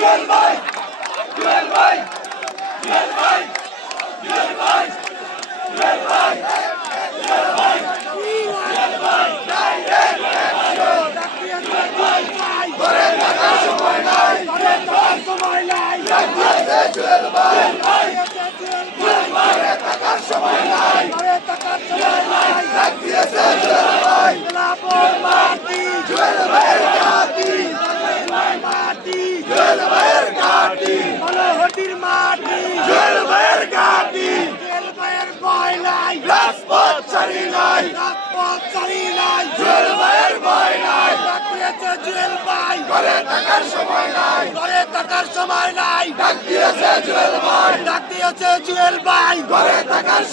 জুয়েল ভাই, জুয়েল ভাই, জুয়েল ভাই, জুয়েল ভাই, জুয়েল ভাই, জুয়েল ভাই, জুয়েল ভাই, ডাইরেক্ট অ্যাকশন। ঘরে থাকার সময় নাই, ঘরে থাকার সময় নাই। ডাকিয়েছে জুয়েল ভাই, জুয়েল ভাই, ঘরে থাকার সময় নাই, ঘরে থাকার সময় নাই। ডাকিয়েছে জুয়েল ভাই, জুয়েল ভাইয়ের ঘাঁটি, জুয়েল ভাইয়ের ঘাঁটি, হটির মাটি, জুয়েল ভাইয়ের ঘাঁটি। জুয়েল ভাইয়ের ভয় নাই, রাজপথ ছাড়ি নাই, রাজপথ চালি নাই। জুয়েল ভাইয়ের ভয় নাই। ডাকিয়েছে জুয়েল ভাই, ঘরে থাকার সময় নাই, ঘরে থাকার সময় নাই। ডাক দিয়েছে জুয়েল ভাই, ডাক দিয়েছে জুয়েল ভাই। ঘরে থাকার